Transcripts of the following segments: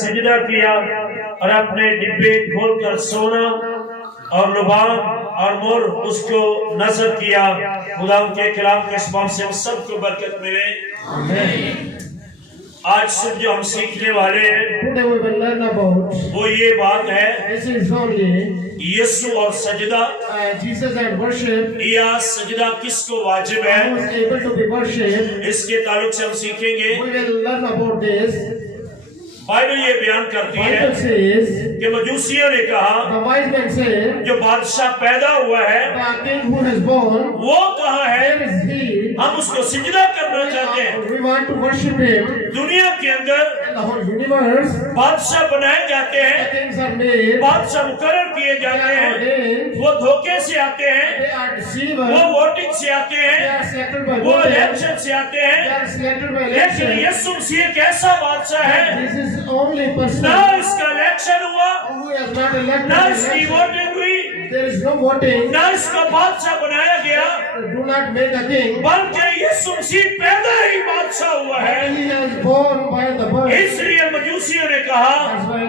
सजदा किया और अपने डिब्बे खोलकर सोना और लुबान और मोर उसको नजर किया। खुदा के कलाम के सबब से हम सबको बरकत मिले। आज सब जो हम सीखने वाले हैं Today we will learn about वो ये बात है, this is only यीशु और सजदा Jesus and worship. या सजदा किसको वाजिब है, Who is able to be worshipped? इसके ताल्लुक से हम सीखेंगे। We will learn about this. Bible ये बयान करती है Bible says, कि मजूसियों ने कहा the wise man said, जो बादशाह पैदा हुआ है the king who is born, वो कहाँ है, where is he? हम उसको सिजदा करना चाहते हैं। We want to worship him. दुनिया के अंदर In the whole universe, बादशाह बनाए जाते the हैं, kings are made. बादशाह मुकर्रर किए They जाते are हैं, ordained. वो धोखे से आते हैं, They are deceivers. वो वोटिंग से आते They हैं, are selected by वो voting. इलेक्शन से आते They हैं। are selected by लेकिन election. यीशु मसीह एक ऐसा बादशाह है, This is only person ना इसका इलेक्शन हुआ, who has not elected. ना इसकी वोटिंग हुई, There is no voting. ना इसका बादशाह बनाया गया, Do not make a king. बल्कि यीशु मसीह पैदा ही बादशाह हुआ है। He is born by the birth. इसलिए मजूसियों ने कहा That's why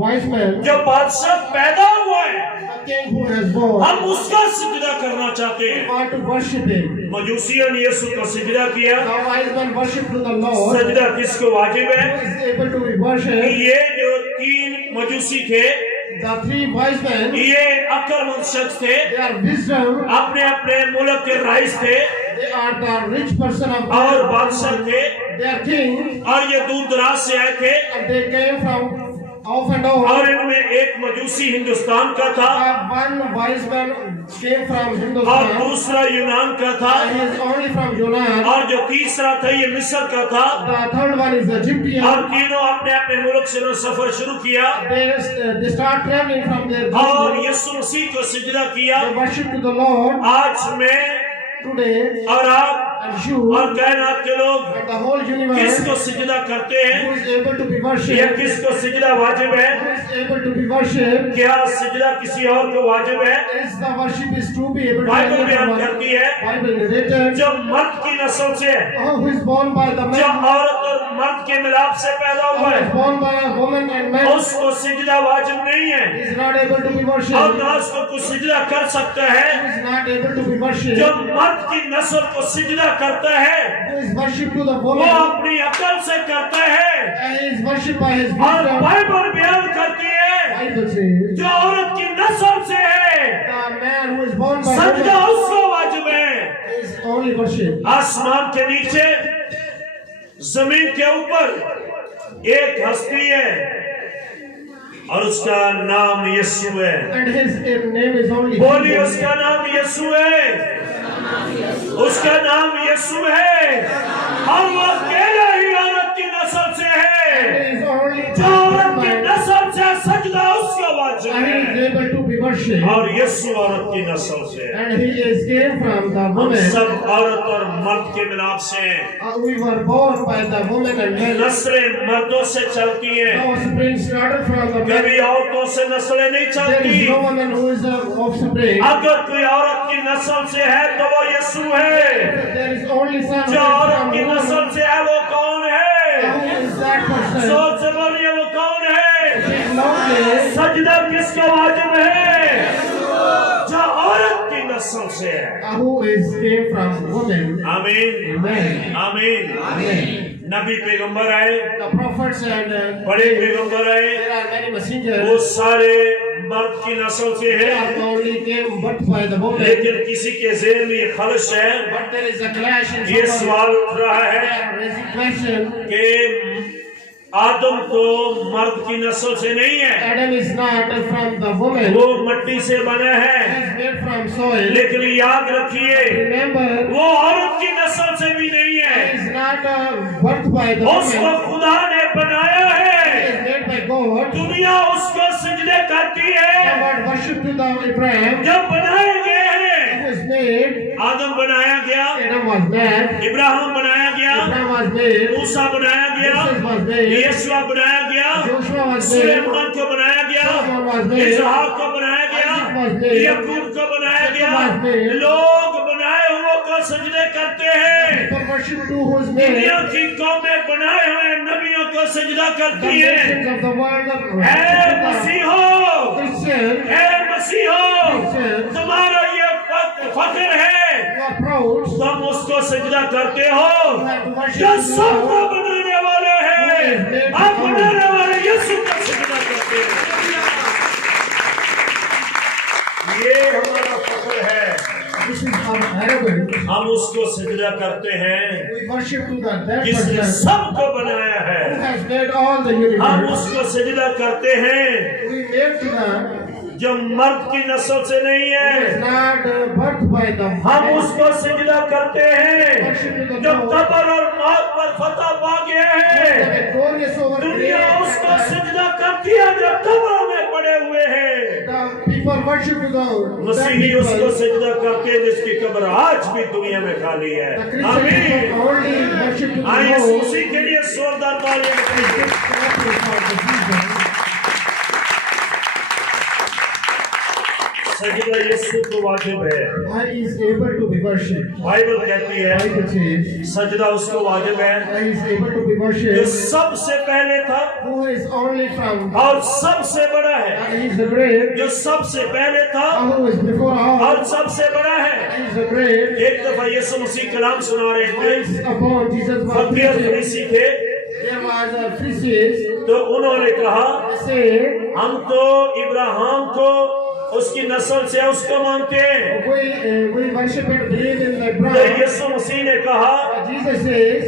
wise men, जो बादशाह पैदा हुआ है the king who has born, हम उसका सिजदा करना चाहते हैं। want to worship him. मजूसियों ने यीशु को सिजदा किया। The wise men worship to the Lord. सजदा किसको वाजिब है? Who is able to be worshipped? ये जो तीन मजूसी थे, The three wise men, ये अक्लमंद शख्स थे, they are wisdom. अपने अपने मुल्क के राइस थे They are the rich person of और God. बादशाह थे, They are king, और ये दूर दराज से आए थे। and they came from off and on. और इनमें एक मजूसी हिंदुस्तान का था One wise man came from और Hindustan. दूसरा यूनान का था He is only from Yunnan. और जो तीसरा था ये मिस्र का था। The third one is Egyptian. और तीनों अपने अपने मुल्क से सफर शुरू किया They start traveling from their और country. यीशु मसीह को सिजदा किया। They worship to the Lord. आज मैं Today, और आप and you और कायनात के लोग and the whole universe, किसको सिजदा करते who हैं? is able to be या worshipped, किसको सिजदा वाजिब है? who is able to be worshipped, क्या सिजदा किसी और को वाजिब है? is the worship is to be able to Bible बयान be करती है Bible narrated. जो मर्द की नस्ल से है, Who is born by the जो man, औरत और मर्द के मिलाप से पैदा who हुआ is है, born by a woman and man, उसको सिजदा वाजिब नहीं है is not able to be और worshipped. ना उसको कुछ सिजदा कर सकता है। Who is not able to be जो worshipped. मर्द की नस्ल को सिजदा करता है Who is worshipped to the वो woman, अपनी अकल से करता है and he is worshipped by his और wisdom. बाइबल बयान करती है Bible says, जो औरत की नस्ल से है the man who is born by सजदा woman उसको वाजिब है। is only worshipped. आसमान के नीचे जमीन के ऊपर एक हस्ती है और उसका नाम यीशु है। And his name is only बोलिए Jesus. उसका नाम यीशु है, उसका नाम यीशु है और वो अकेला ही औरत की नस्ल से है। He is only जो औरत की नस्ल से सजदा उसको वाजिब and he है is able to be worshipped. और यीशु औरत की नस्ल से है। And he is came from the हम woman. सब औरत और मर्द के मिलाप से हैं। We were born by the woman and man. नस्लें मर्दों से चलती हैं, Our offspring started from the man. कभी औरतों से नस्लें नहीं There चलती। is no woman who is the offspring. अगर कोई औरत की नस्ल से है तो वो यीशु है। There is only son who जो is औरत from की woman. नस्ल से है वो कौन है? Who is that person? सोच से बोलिए वो कौन है? Lonely. सजदा किसको वाजिब है? जो औरत की नस्ल से है। Who is came from woman. आमीन Amen. आमीन। Amen. नबी पैगंबर आए, The prophets and बड़े पैगंबर आए, there are many वो messengers. सारे मर्द की नस्ल से They है। are only came but by the woman. लेकिन किसी के ज़हन में ये खलश है, But there is a clash in ये somebody. सवाल उठ रहा है There are raising question. कि आदम तो मर्द की नस्ल से नहीं है, Adam is not from the woman. वो मिट्टी से बना He है। is made from soil. लेकिन याद रखिए Remember, वो औरत की नस्ल से भी नहीं he है, is not birthed by the उसको woman. खुदा ने बनाया He है। is made by God. दुनिया उसको सिजदे करती The है। word worship to the Abraham जब बनाए गए हैं, who was made. आदम बनाया गया, Adam was made. इब्राहिम बनाया गया, Abraham was made. मूसा बनाया गया, Moses was made. यीशुआ बनाया गया, Joshua was made. सुलेमान को बनाया गया, Solomon was made. इसहाक को बनाया गया, Isaac was made. याकूब को बनाया गया, Jacob was made. लोग बनाए हुए को सजदे करते हैं। People worship to whose name दुनिया की कौमें बनाए हुए नबियों को सजदा the करती हैं। nations of the world are I मसीहो, Christian. ऐ मसीहो, तुम्हारा ये फख्र है, You are proud. तुम उसको सजदा करते हो You have to worship जो the सबको Lord. बनाने वाले हैं। आप बनाने वाले यीशु का सजदा करते हैं। ये हमारा फख्र है, This is our arrogance. हम उसको सजदा करते हैं We worship to that जिसने person सबको बनाया who है। has made all the हम universe. उसको सजदा करते हैं We make to them जो मर्द की नस्ल से नहीं who is है। not birthed by them. हम उसको सजदा करते हैं जो कब्र और मौत पर फतह पा गया है। Victorious over दुनिया grave. उसको सजदा करती है जो कब्रों में पड़े हुए हैं। The people worship to the dead मसीही उसको people. सजदा करते हैं जिसकी कब्र आज भी दुनिया में खाली है। The Christian आमीन। people only worship to the आइए Lord. उसी के लिए जोरदार तालियां बजाइए। सजदा यीशु को वाजिब है। Why is able to be worshipped? Bible कहती है Bible says, सजदा उसको वाजिब है why is able to be जो worshipped? सबसे पहले था Who is only from और सबसे बड़ा है। and he is the great. जो सबसे पहले था Who is before all? और सबसे बड़ा है। He is the great. एक दफा यीशु मसीह कलाम सुना रहे थे। Once upon Jesus was फकीर और preaching, फरीसी थे there was a Pharisees. तो उन्होंने कहा They say, हम तो इब्राहिम को उसकी नस्ल से उसको मानते हैं। we worship and believe in the तो Abraham. यीशु मसीह ने कहा Jesus says,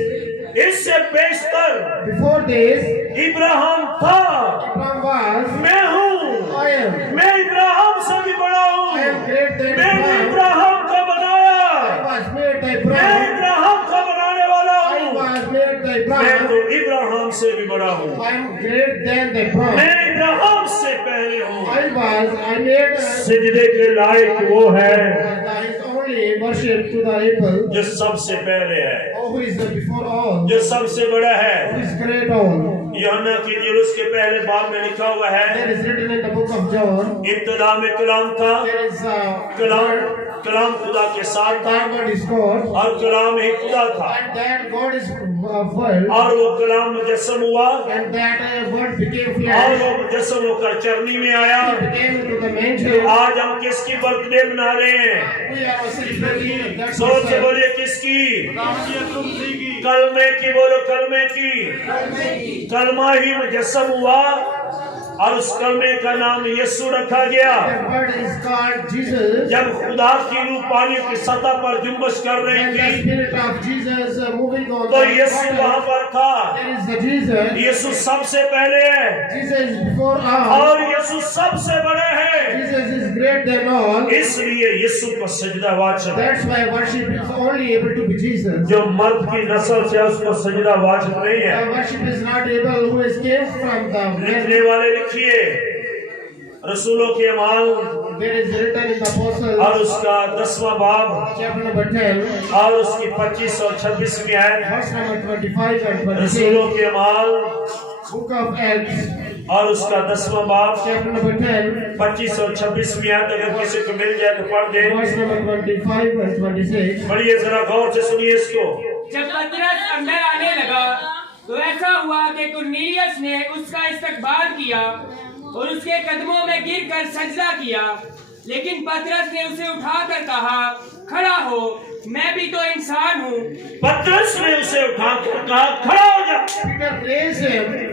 इससे बेशतर before this, इब्राहिम था, Abraham was, मैं हूँ, I am. मैं इब्राहिम से भी बड़ा हूँ। I am great than मैंने Abraham. इब्राहिम को बनाया, I was made by मैं Abraham. इब्राहिम को बनाने वाला I हूँ। was made by मैं Abraham. तो इब्राहिम से भी बड़ा हूँ। I am great than the Abraham. मैं इब्राहिम से पहले हूँ। I made सिजदे के लायक वो है that is only worship to the people. जो सबसे पहले है, Who is the before all? जो सबसे बड़ा है। Who is great all? यूहन्ना की इंजील उसके पहले बाब में लिखा हुआ There है, is written in the book of John. इब्तिदा में कलाम था, There is कलाम खुदा के साथ था that God is God, और कलाम ही खुदा था and that God is word, और वो कलाम मुजस्सम हुआ and that word became और flesh. वो मुजस्सम होकर चरनी में आया। He became into the manger. आज हम किसकी बर्थडे मना रहे हैं? We are celebrating that जोर से person. बोलिए किसकी? कलमे की बोलो, कलमे की। कलमा ही मुजस्सम हुआ और उस कलमे का नाम यीशु रखा गया। That word is called Jesus. जब खुदा की रूह पानी की सतह पर जुम्बश कर रही And the थी spirit of Jesus moving on तो the यीशु वहां water. पर था। There is the Jesus. यीशु सबसे पहले है Jesus is before all. और यीशु सबसे बड़े हैं। Jesus is great than all. इसलिए यीशु को सजदा वाजिब है। That's why worship is only able to be Jesus. जो मर्द की नस्ल से है, उसको सजदा वाजिब नहीं है। The worship is not able who escapes from the लिखने वाले लिखिए रसूलों के अमाल There is written in the Apostles, और उसका 10वां बाब chapter number 10, और उसकी 25 और 26वीं आयत। verse number 25 and 26, रसूलों के अमाल book of Acts, और उसका 10वां बाब chapter number 10, 25 और 26वीं आयत अगर किसी को मिल जाए तो पढ़ दे। verse number 25 and 26. पढ़िए, जरा गौर से सुनिए इसको। जब पतरस अंदर आने लगा तो ऐसा हुआ कि कुरनेलियस ने उसका इस्तकबाल किया और उसके कदमों में गिरकर सजदा किया। लेकिन पतरस ने उसे उठाकर कहा, खड़ा हो, मैं भी तो इंसान हूँ। पतरस ने उसे उठाकर कहा, खड़ा हो जा, Peter raised him.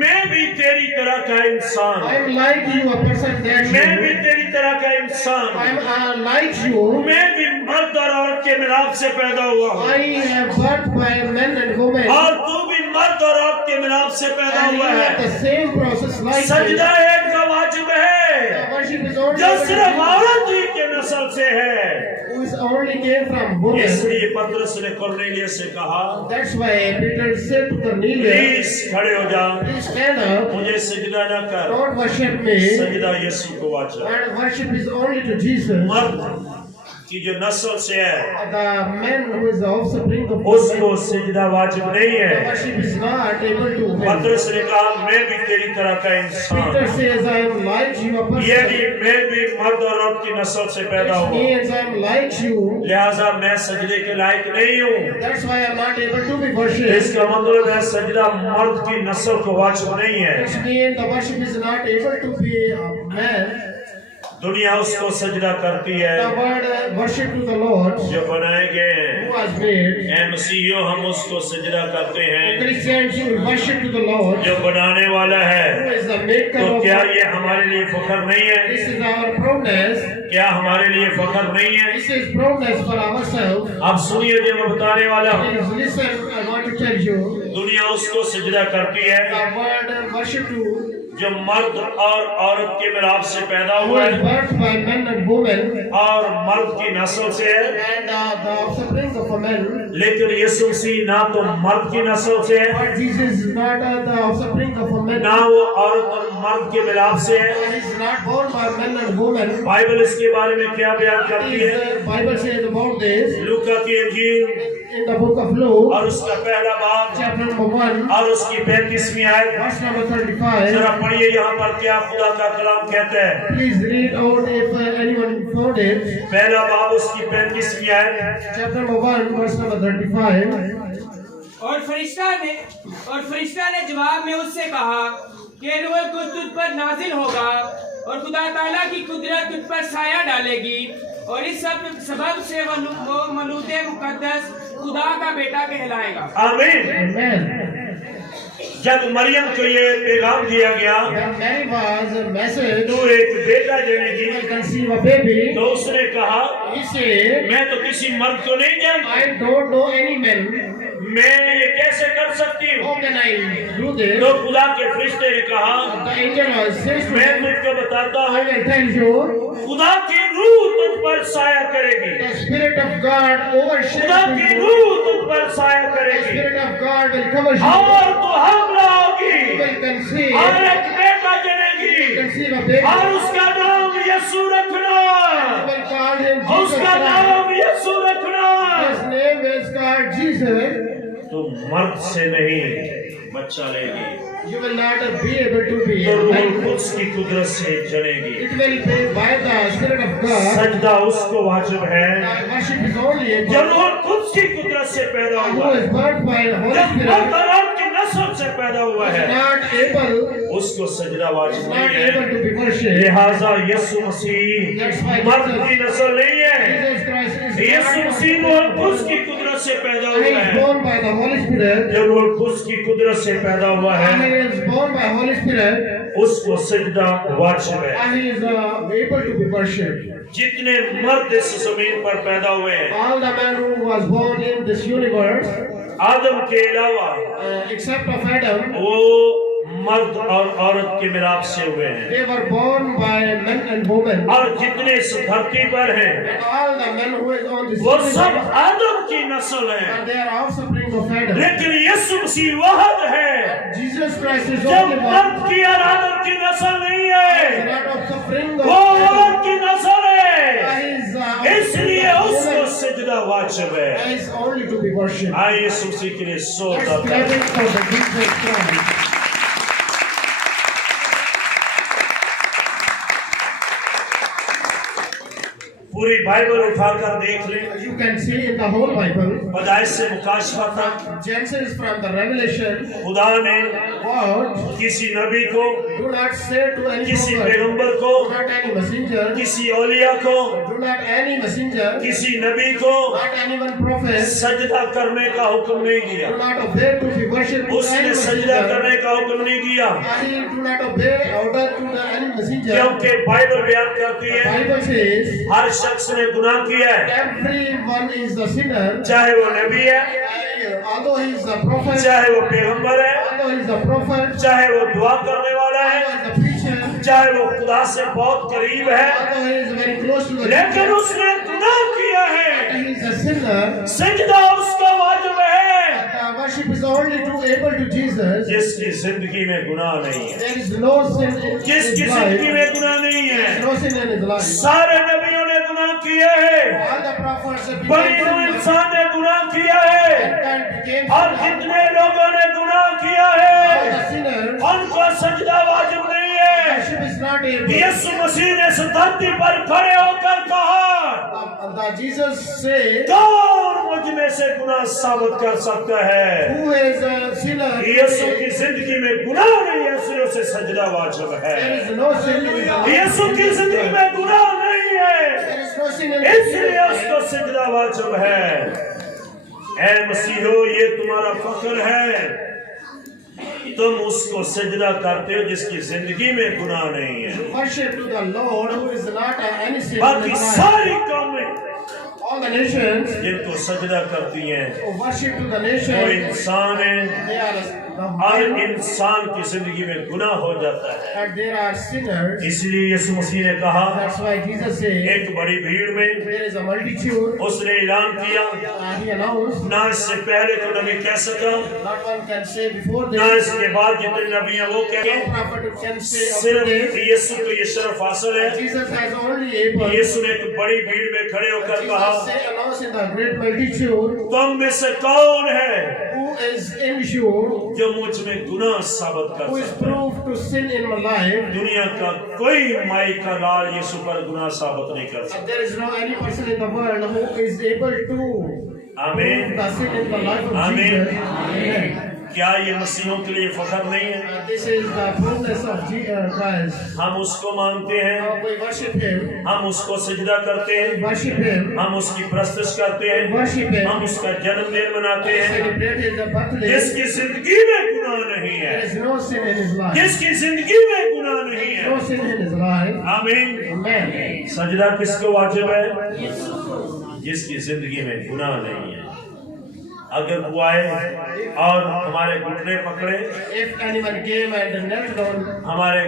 मैं भी तेरी तरह का इंसान I हूँ। am like you, a person that मैं भी you. तेरी तरह का इंसान I हूँ। am like you. मैं भी मर्द और औरत के मिलाप से पैदा हुआ हूँ I have birth by men and women. और तू भी मर्द और औरत के मिलाप से पैदा And you हुआ have है। the same process like me. सजदा एक का वाजिब है Worship is only जो able to सिर्फ be औरत ही के नस्ल से है। who is only came from women. इसलिए पतरस ने कुरनेलियस से कहा, That's why Peter said to Cornelius, please खड़े हो जा, please stand up, मुझे सजदा न कर। don't worship me. सजदा यीशु को वाजिब है। And worship is only to Jesus. मर्द की जो नस्ल से है the man who is the offspring of उसको woman, सिजदा वाजिब नहीं the है। worship is not able to win. पतरस ने कहा मैं भी तेरी तरह का इंसान Peter हूं। says, I am like you, a ये person. भी मैं भी मर्द और औरत की नस्ल से पैदा Which हुआ, means I am like you. लिहाजा मैं सजदे के लायक नहीं हूँ। That's why I am not able to be worshipped. इसका मतलब है सजदा मर्द की नस्ल को वाजिब नहीं है। Which means the worship is not able to be a man. दुनिया उसको सजदा करती है The word worship to the Lord जो बनाए गए हैं। who was made. ए मसीहियों हम उसको सजदा करते हैं Christians who worship to the Lord जो बनाने वाला who है। is the maker तो of. क्या ये हमारे लिए फख्र नहीं है? This is our proudness. क्या हमारे लिए फख्र नहीं है? This is proudness for ourselves. अब सुनिए जो मैं बताने वाला हूँ। Please listen, I want to tell you. दुनिया उसको सजदा करती है The word worship to जो मर्द और औरत के मिलाप से पैदा who हुआ is है birthed by men and women और मर्द की नस्ल से है। and the offspring of a man. लेकिन यीशु मसीह ना तो मर्द की नस्ल से है, But Jesus is not the offspring of a man. ना वो औरत और मर्द के मिलाप से है। He is not born by men and women. Bible इसके बारे में क्या बयान करती है? The Bible says about this लूका की इंजील in the book of Luke, और उसका पहला बाब chapter number 1, और उसकी 35वीं आयत। verse number 35. जरा पढ़िए यहाँ पर क्या खुदा का कलाम कहता है। Please read out if anyone found it. पहला बाब उसकी 35वीं आयत। Chapter number 1, verse number 35. और फरिश्ता ने जवाब में उससे कहा कि रूह कुछ तुझ पर नाजिल होगा और खुदा ताला की कुदरत तुझ पर साया डालेगी और इस सब सबब से वो मौलूद मुकद्दस खुदा का बेटा कहलाएगा। आमीन। Amen. जब मरियम को ये पैगाम दिया गया When Mary was a message, तो एक बेटा जनेगी, will conceive a baby, तो उसने कहा he said, मैं तो किसी मर्द को नहीं जानता, I don't know any man. मैं ये कैसे कर सकती हूँ? How can I do this? तो खुदा के फरिश्ते ने कहा The angel says to मैं him, तुझको बताता I हूँ will tell you, खुदा की रूह तुझ पर साया करेगी, the Spirit of God खुदा overshadows की you. रूह तुझ पर साया The करेगी Spirit of God will cover you. और तू हमला होगी You will conceive, और एक बेटा जनेगी conceive a baby. और उसका नाम यीशु रखना, You will call him Jesus उसका Christ. नाम यीशु रखना। His name is called Jesus. तो मर्द से नहीं बच्चा लेगी, You will not be able to be तो a रूह man. कुद्स की कुदरत से जनेगी। It will be by the Spirit of God. सजदा उसको वाजिब है Worship is only able जब रूह कुद्स की कुदरत से पैदा who हुआ है, is birthed by the Holy जब Spirit. मर्द और औरत की नस्ल से पैदा हुआ Is है, not able, उसको सजदा is वाजिब not नहीं able है। to be worshipped. लिहाजा यीशु मसीह मर्द की नस्ल नहीं है, Jesus Christ is Yeshu not मसीह रूह कुद्स की कुदरत से पैदा He हुआ is है। born by the Holy Spirit. जब रूह कुद्स की कुदरत से पैदा हुआ And है, he is born by Holy Spirit. उसको सजदा वाजिब है। And he is able to be worshipped. जितने मर्द इस जमीन पर पैदा हुए हैं, All the men who was born in this universe, आदम के अलावा except of Adam, वो मर्द और औरत के मिलाप से हुए हैं। they were born by men and women. और जितने इस धरती पर हैं, And all the men who is on this वो सब universe, आदम की नस्ल है। and they are offspring of Adam. लेकिन यीशु मसीह वहद है Jesus Christ is जब only मर्द one. की और आदम की नस्ल नहीं He is है, not offspring of वो Adam. औरत की नस्ल है, He is इसलिए उसको सिजदा वाजिब है। He is only to be worshipped. आइए यीशु मसीह के लिए Let's सोता clap it for the Jesus Christ. पूरी बाइबल उठाकर देख लें, You can see in the whole Bible, पैदाइश से मुकाशफा तक Genesis from the Revelation, खुदा ने God, किसी नबी को, do not say to any किसी prophet, पैगंबर को, do not any messenger, किसी औलिया को, do not any messenger, किसी नबी को not anyone prophet, सजदा करने का हुक्म नहीं दिया। do not obey to be worshipped to any उसने सजदा messenger. करने का हुक्म नहीं दिया, He do not obey order to the any messenger. क्योंकि बाइबल बयान करती है Bible says हर शख्स ने गुनाह किया है, everyone is the sinner. चाहे वो नबी है, Although he is a prophet, चाहे वो पैगंबर है, although he is a prophet, चाहे वो दुआ करने वाला है, although he is a preacher, चाहे वो खुदा से बहुत करीब है, although he is very close to the लेकिन Lord, उसने गुनाह किया है। he is a sinner. सजदा उसका वाजिब है The worship is only to able to Jesus. जिसकी जिंदगी में गुनाह नहीं है, There is no sin in his जिसकी life. जिंदगी में गुनाह नहीं There है। is no sin in his life. सारे नबियों ने गुनाह किए हैं, All the prophets have बड़ी become इंसान ने गुनाह किया है, mankind became और sinners. कितने लोगों ने गुनाह किया All है, the sinners, उनको सजदा वाजिब नहीं है। worship is not able. यीशु मसीह ने इस धरती पर खड़े होकर कहा, Jesus said, कौन मुझ में से गुनाह साबित कर सकता है? who is a sinner? यीशु की जिंदगी में गुनाह नहीं है, इसलिए उसे सजदा वाजिब है। There is no sin in his life. यीशु की जिंदगी में गुनाह नहीं है, There is no sin in his इसलिए उसको life. सजदा वाजिब है। ऐ मसीहो, ये तुम्हारा फख्र है, तुम उसको सजदा करते हो जिसकी जिंदगी में गुनाह नहीं है। Worship to the Lord who is not any sin in बाकी his life. सारी कौमें All the nations जिनको सजदा करती हैं, who worship to the वो nations, इंसान है, they are हर the इंसान की जिंदगी में गुनाह हो जाता है। and there are sinners. इसलिए यीशु मसीह ने कहा, That's why Jesus said, एक बड़ी भीड़ में there is a multitude. उसने ऐलान किया, He announced, ना इससे पहले तो नबी कह सका, not one can say before ना this, इसके बाद जितने नबी हैं वो no कहें। prophet can say of सिर्फ this. यीशु को ये शर्फ हासिल है। Jesus has only able. यीशु ने एक बड़ी भीड़ में खड़े होकर कहा, Jesus say, announced in the great multitude, तुम में से कौन है who is impure, जो मुझ में गुनाह साबित कर who is सकता है? proved to sin in my life. दुनिया का कोई माई का लाल यीशु पर गुनाह साबित नहीं कर सकता। There is no any person in the world who is able to आमीन। prove the sin in the life of Amen. Jesus. Amen. क्या ये मसीहों के लिए फख्र नहीं है? This is the fullness of Christ. हम उसको मानते हैं, We worship Him. हम उसको सजदा करते हैं, Worship Him. हम उसकी प्रस्तुत करते हैं, Worship Him. हम उसका जन्मदिन मनाते हैं। Celebrate His birthday. जिसकी जिंदगी में गुनाह नहीं है, There is no sin in His life. जिसकी जिंदगी में गुनाह नहीं है, No sin in His life. आमीन। Amen. सजदा किसको वाजिब है? जिसकी जिंदगी में गुनाह नहीं है। अगर वो आए और हमारे घुटने पकड़े, If anyone came and knelt down हमारे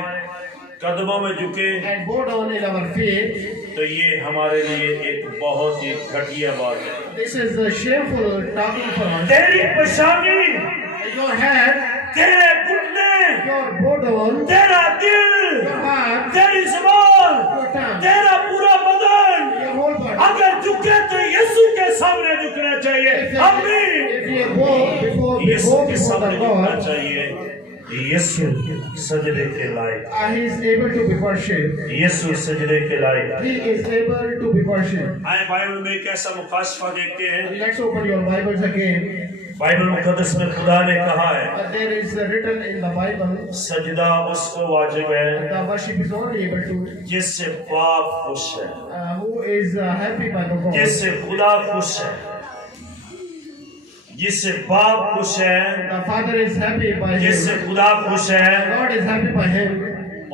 कदमों में झुके, and bow down in our faith, तो ये हमारे लिए एक बहुत ही घटिया बात है। this is a shameful talking for us. तेरी परेशानी, Your head, तेरे घुटने, your bow down, तेरा दिल, your heart, तेरी ज़बान, your tongue, तेरा पूरा बदन your whole body. अगर झुके तो यीशु के सामने झुकना चाहिए। आमीन। If you bow before यीशु के before सामने the झुकना God, चाहिए। यीशु सजदे के लायक, He is able to be worshipped. यीशु सजदे के लायक। He is able to be worshipped. आए बाइबल में एक ऐसा मुकाशफा देखते हैं। Let's open your Bibles again. Bible मुकद्दस में खुदा ने कहा है, There is written in the Bible, सजदा उसको वाजिब है the worship is only able to जिससे बाप खुश है, who is happy by the God. जिससे खुदा खुश है, जिससे बाप खुश है, The Father is happy by जिससे him. खुदा खुश है, God is happy by him.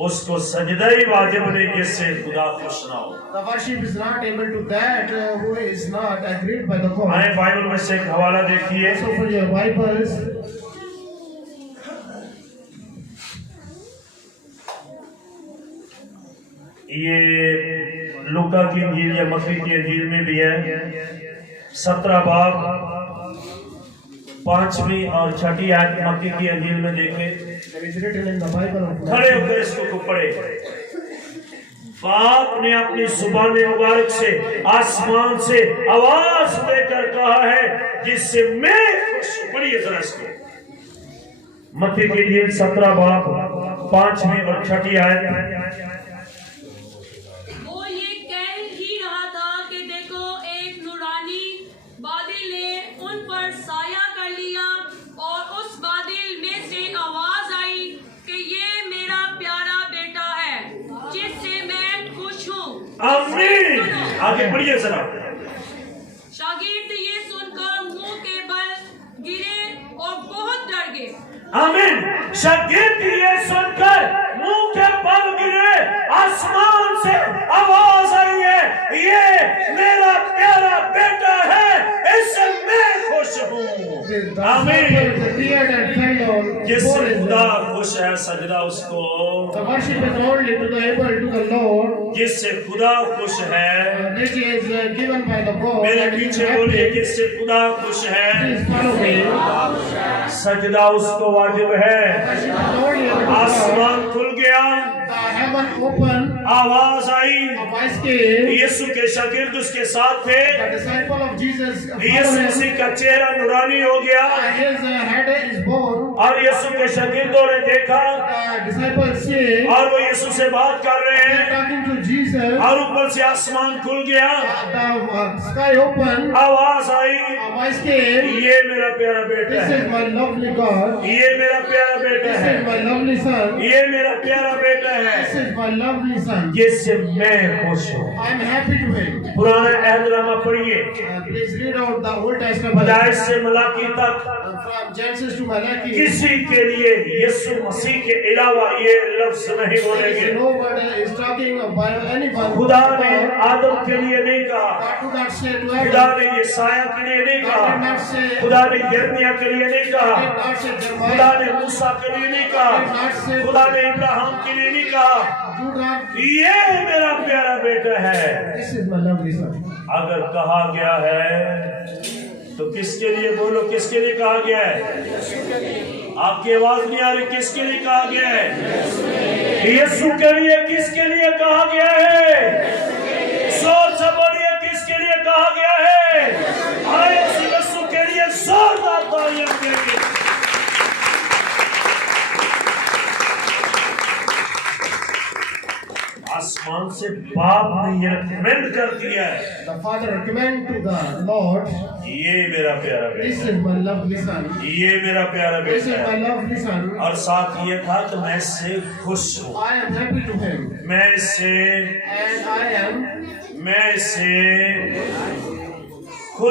उसको सजदा ही वाजिब नहीं जिससे खुदा खुश ना हो। The worship is not able to that who is not agreed by the God. आए बाइबल में से एक हवाला देखिए। So for your Bibles, ये लूका की इंजील या मत्ती की इंजील में भी है। 17 बाब 5वीं और 6ठी आयत मत्ती की इंजील में देखें। there is written in the Bible of खड़े होकर इसको पढ़े। बाप ने अपनी जुबान मुबारक से आसमान से आवाज देकर कहा है जिससे मैं खुश हूं। पढ़िए जरा इसको। मत्ती की इंजील 17 बाब 5वीं और 6ठी आयत। वो ये कह ही रहा था कि देखो एक नूरानी बादल ने उन पर साया कर लिया और उस बादल में से आवाज आई कि ये मेरा प्यारा बेटा है जिससे मैं खुश हूँ। आमीन। आगे पढ़िए जरा। शागिर्द ये सुनकर मुंह के बल गिरे और बहुत डर गए। आमीन। शागिर्द ये सुनकर मुंह के बल गिरे, आसमान से आवाज आई है, ये मेरा प्यारा बेटा है, इससे मैं खुश हूँ। आमीन। जिससे खुदा खुश है, सजदा उसको। the worship is only to the able to the Lord, जिससे खुदा खुश है, which is given by the God. मेरे and he is पीछे बोलिए, happy. जिससे खुदा खुश है, Please follow me. सजदा उसको वाजिब है। Worship is only able to God. आसमान खुल गया, The heaven heaven opened, आवाज आई, a voice came. यीशु के शागिर्द उसके साथ थे, The disciple of Jesus Yeshu followed Masih him. का चेहरा नूरानी हो गया His head is born. और यीशु के शागिर्दों ने देखा The disciples say, और वो यीशु से बात कर रहे they're हैं talking to Jesus. और ऊपर से आसमान खुल गया, The sky opened. आवाज आई, A voice came. ये मेरा प्यारा बेटा This है, is my lovely God. ये मेरा प्यारा बेटा This है, is my lovely son. ये मेरा प्यारा बेटा है, This is my lovely son. जिससे मैं खुश हूँ। I'm happy to him. पुराना अहदनामा पढ़िए, Please read out the Old Testament पैदाइश से मलाकी तक from Genesis to Malachi. किसी के लिए यीशु मसीह के अलावा ये लफ्ज नहीं बोलेंगे। No one is talking about anyone. खुदा ने आदम के लिए नहीं कहा, God did not say to खुदा Adam. ने यसाया के लिए नहीं God कहा, did not say. खुदा ने यिर्मयाह के लिए नहीं कहा, Did not say खुदा Jeremiah. ने मूसा के लिए नहीं कहा, खुदा ने इब्राहिम के लिए नहीं कहा, Do not. ये मेरा प्यारा बेटा है। This is my lovely son. अगर कहा गया है तो किसके लिए बोलो, किसके लिए कहा गया है? आपकी आवाज नहीं आ रही, किसके लिए कहा गया है? यीशु के लिए। किसके लिए कहा गया है? जोर से बोलिए, किसके लिए कहा गया है? आए यीशु के लिए जोरदार तालियां देंगे। आसमान से बाप ने ये रिकमेंड कर दिया है, The father recommend to the Lord. ये मेरा प्यारा This बेटा, is my lovely son. ये मेरा प्यारा This is बेटा my है। lovely son. और साथ ये था कि मैं इससे खुश हूँ, I am happy to him. मैं इससे And I am